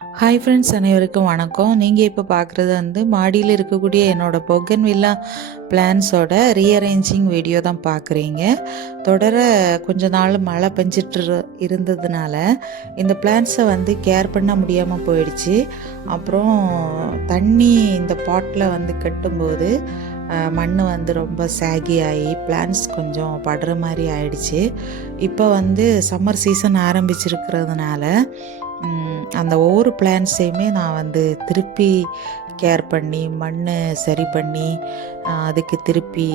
Hi friends, அனைவருக்கும் வணக்கம். நீங்கள் இப்போ பார்க்குறது மாடியில் இருக்கக்கூடிய என்னோடய பொகன்வில்லா பிளான்ஸோட ரீஅரேஞ்சிங் வீடியோ தான் பார்க்குறீங்க. தொடர கொஞ்ச நாள் மழை பெஞ்சிட்டு இருந்ததுனால இந்த பிளான்ஸை கேர் பண்ண முடியாமல் போயிடுச்சு. அப்புறம் தண்ணி இந்த பாட்டில் கட்டும்போது மண் ரொம்ப சாகி ஆகி பிளான்ஸ் கொஞ்சம் படுற மாதிரி ஆயிடுச்சு. இப்போ சம்மர் சீசன் ஆரம்பிச்சிருக்கிறதுனால அந்த ஒவ்வொரு பிளான்ஸையுமே நான் திருப்பி கேர் பண்ணி மண் சரி பண்ணி அதுக்கு திருப்பி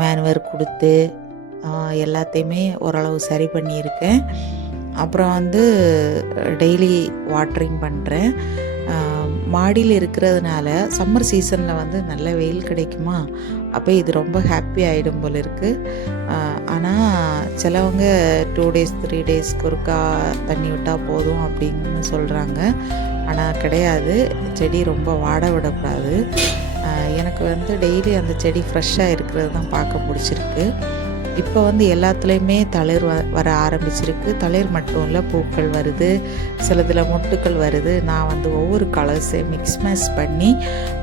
மேனுவர் கொடுத்து எல்லாத்தையுமே ஓரளவு சரி பண்ணியிருக்கேன். அப்புறம் டெய்லி வாட்டரிங் பண்ணுறேன். மாடியில் இருக்கிறதுனால சம்மர் சீசனில் நல்ல வெயில் கிடைக்குமா, அப்போ இது ரொம்ப ஹாப்பி ஆகிடும் போல் இருக்குது. ஆனால் சிலவங்க 2 டேஸ் 3 டேஸ்க்கு ஒருக்கா தண்ணி விட்டால் போதும் அப்படின்னு சொல்கிறாங்க. ஆனால் கிடையாது, செடி ரொம்ப வாட விடக்கூடாது. எனக்கு டெய்லி அந்த செடி ஃப்ரெஷ்ஷாக இருக்கிறது தான் பார்க்க பிடிச்சிருக்கு. இப்போ எல்லாத்துலேயுமே தளிர் வர ஆரம்பிச்சிருக்கு. தளிர் மட்டும் இல்லை, பூக்கள் வருது, சிலதில் மொட்டுக்கள் வருது. நான் ஒவ்வொரு கலர்ஸையும் மிக்ஸ் மேட்ச் பண்ணி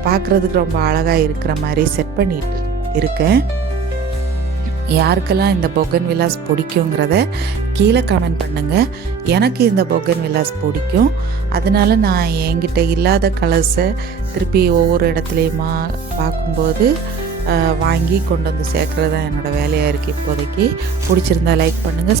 பார்க்குறதுக்கு ரொம்ப அழகாக இருக்கிற மாதிரி செட் பண்ணிட்டு இருக்கேன். யாருக்கெல்லாம் இந்த பொகன்வில்லாஸ் பிடிக்குங்கிறத கீழே கமெண்ட் பண்ணுங்கள். எனக்கு இந்த பொகன்வில்லாஸ் பிடிக்கும். அதனால நான் என்கிட்ட இல்லாத கலர்ஸை திருப்பி ஒவ்வொரு இடத்துலையுமா பார்க்கும்போது வாங்கி கொண்டு சேர்க்குறது தான் என்னோடய வேலையாக இருக்குது இப்போதைக்கு. பிடிச்சிருந்தா லைக் பண்ணுங்கள்.